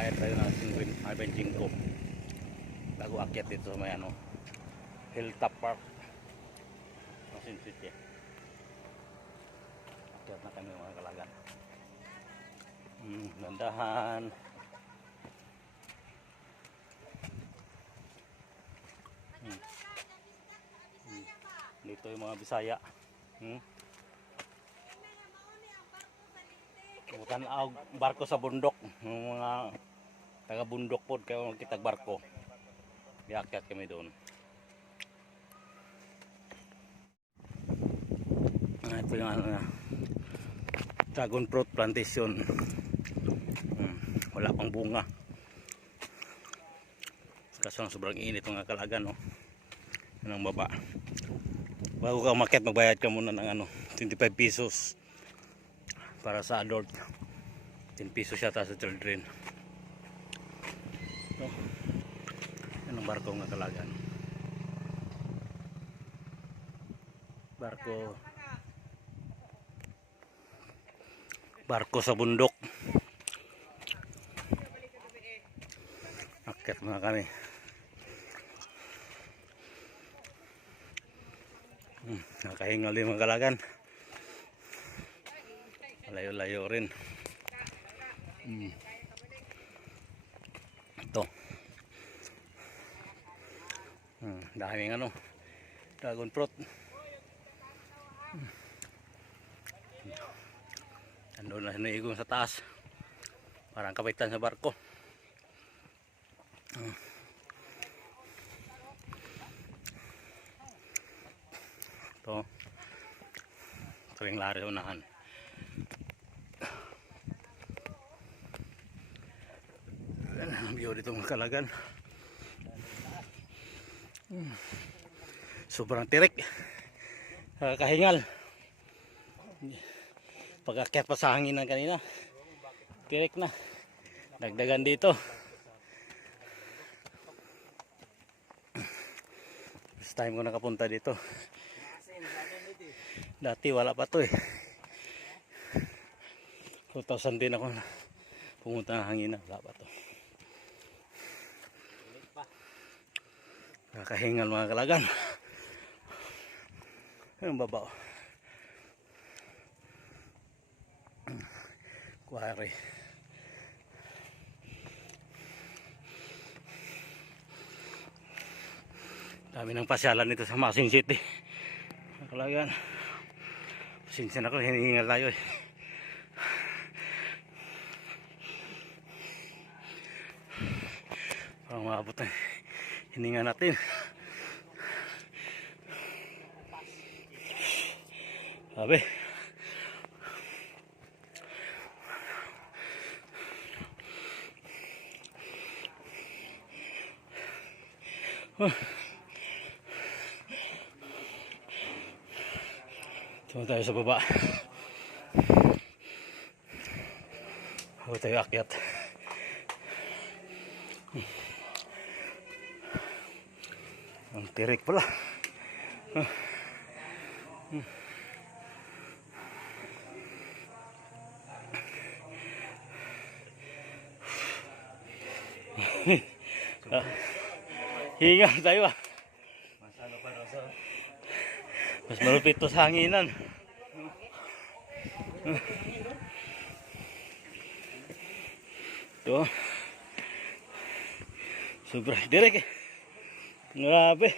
bayad tayo ng 25 bago akyat dito sa may ano, Hilltop Park, Quezon City. Akyat na kami mga kalagan. Gandahan. Dito yung mga Bisaya. Bukan barko sa bundok, yung mga taga bundok po kayo magkitag barko. Iakyat kami doon. Ito yung ano na, dragon fruit plantation. Wala pang bunga. Kaso sobrang init mga kalagan, no. Yan ang baba. Bago ka umakyat, magbayad ka muna ng ano, 25 pesos para sa adult, 10 pesos yata sa children. So, yan ang barko mga kalagan. Barko sa bundok. Akyat mga kami. Nakahingal din mga kalagan. Layo-layo rin. Ito. Daming ano, dragon fruit. Andun na sinaigong sa taas. Parang kapitan sa barko. Ito. Ito yung lari unahan. Ang view dito mga kalagan. Sobrang tirik. Nakakahingal. Pag-akyat pa sa hanginan kanina, tirik na. Dagdagan dito. First time ko nakapunta dito. Dati wala pa to eh. 2000 din ako pumunta ng hanginan. Wala pa to. Nakakahingal mga kalagan. Ang babaw. Quarry. Dami ng pasyalan nito sa Quezon City. Mga kalagan. Pasensya na ko, hinihingal tayo eh. Parang maabot na hininga natin. Sabi. Ito tayo sa baba. Ako tayo akyat. Ang tirik pala. Hingal tayo ah. Mas malupit to sa hanginan. Ito. Sobrang direk eh. Grabe.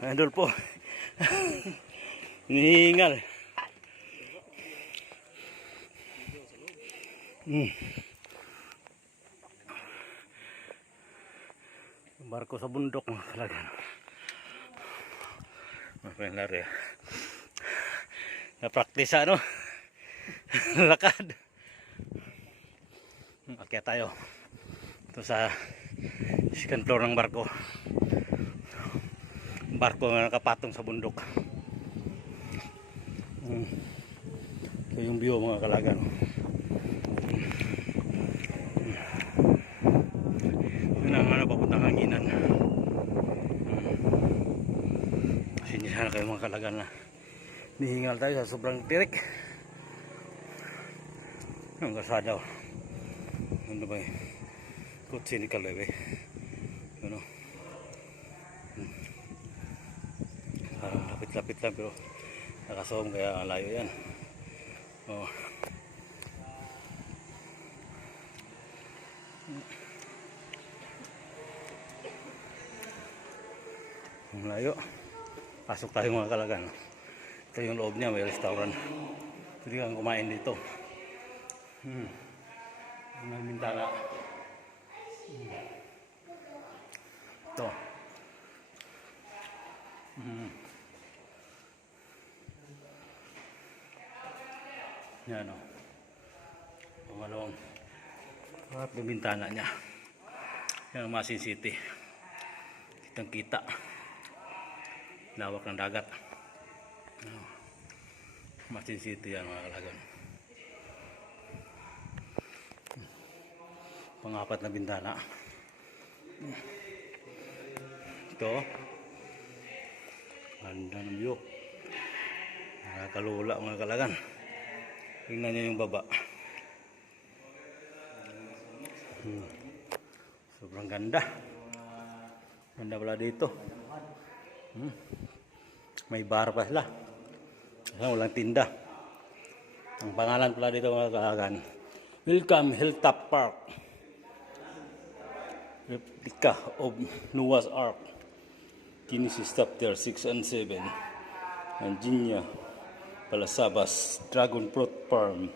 Andol po. Hingal. Barko sa bundok talaga. Lari. Na-practice ano? Lakad. Akyat tayo. Ito sa second floor ng barko. Barko na nakapatong sa bundok. Ito yung view mga kalagan. Yun ang ano, papuntang hanginan. Sinyahan kayo mga kalagan na nihingal tayo sa sobrang tirik. Ang kasada. Ano ba eh? Kutsi ni Kalebe. Ano? Parang lapit-lapit lang pero nakasom kaya ang layo yan. Oh. Ang layo. Pasok tayo mga kalagan. Ito yung loob niya, may restaurant. Pwede kang kumain dito. May bintana. Ito. Yan o. Pumalong. At yung bintana niya. Yan ang Masin City. Kitang kita. Lawak ng dagat. Masin City yan mga kalagan. Pang-apat na bintana. Ito. Ganda ng view. Nakakalula mga kalagan. Tingnan nyo yung baba. Sobrang ganda. Ganda pala dito. May bar pa sila. Walang tinda. Ang pangalan pala dito mga kalagan, Welcome Hilltop Park. Replica of Noah's Ark. Genesis chapter 6 and 7. Anjinya, Palasabas, Dragon Fruit Farm,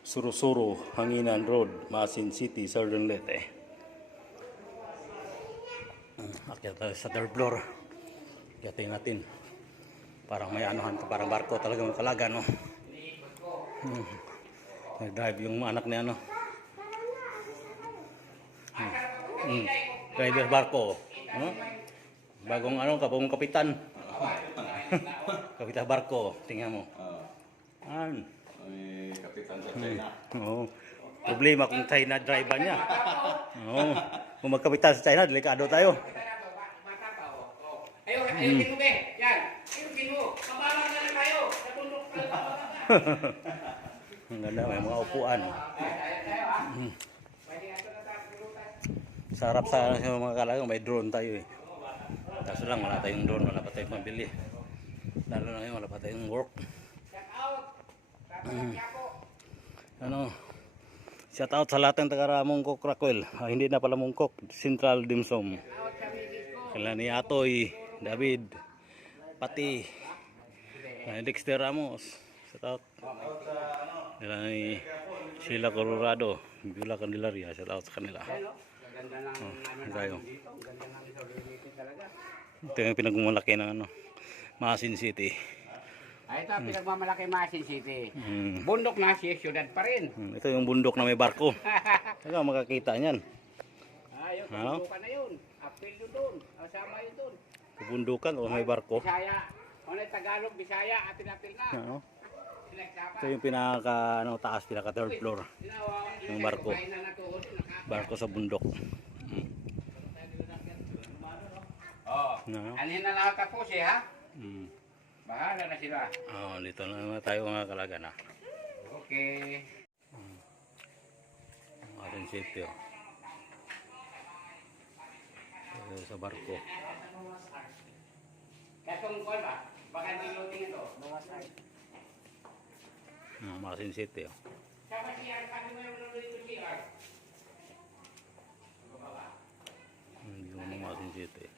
Surusuro, Hanginan Road, Masin City, Southern Leyte. Akyat tayo sa third floor. Akyatin natin. Parang may anuhan to, parang barko talaga mga kalagan, no? Nag-drive yung anak niya, no? Driver barko, no? Bagong bagong kapitan. Kapitan barko, tingnan mo. Ay, kapitan sa China. Oo. Problema kung China driver niya. Oo. Kung magkapitan sa China, delikado tayo. Ayun mo be. Yan. Ayun mo. Kabalang na lang tayo. Sa bundok na Ang ganda, may mga upuan. Sarap sa mga kalagang, may drone tayo eh. Kaso lang, wala tayong drone, wala pa tayong pambili. Lalo na yun, wala pa tayong work. Ano, shout out sa lahat ng taga Mungkok Rakwel. Hindi na pala Mungkok, Central Dimsum. Kailan ni Atoy, David, Pati, Dexter Ramos. Shout out. Kailan ni Sheila Colorado, Bula Candelaria. Shout out sa kanila. Tayo. Ito yung pinagmamalaki ng Masin City. Ay, ito pinagmamalaki Masin City. Bundok na siya, syudad pa rin. Ito yung bundok na may barko. Ikaw makakita niyan. Ayun, bundukan na yun. Apil yun doon. Asama yun doon. Bundukan o may barko. Bisaya. Ano Tagalog, Bisaya, atil-atil na. Ano? Ito yung taas, pinaka third floor. Yung barko. Barko sa bundok. Oh, alin na lang tapos eh ha? Bahala na sila. Oh, dito na naman tayo mga kalaga na. Okay. Masin City oh. Sa barko. Katong kuwan ba? Baka niluting ito. Masin City oh. Sama siya, kami mo yung lulutin siya. Yung Masin City.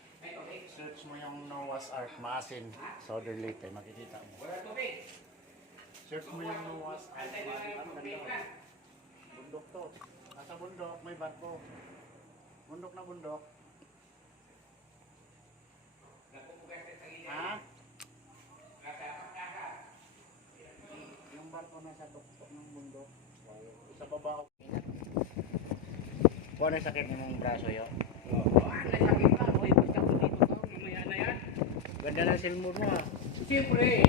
Search mo yung Noah's Ark, Masin, Southern Leyte, makikita mo. Wala tubig. Search mo yung Noah's Ark, Masin. Bundok to. Nasa bundok, may barko. Bundok na bundok. Ha? Yung barko nasa tuktok ng bundok. Sa baba. Kung ano sakit ng braso yun? Nasakit na. Uy, basta ko dito. Mamaya na yan. Ganda ng silmur mo ha. Siyempre,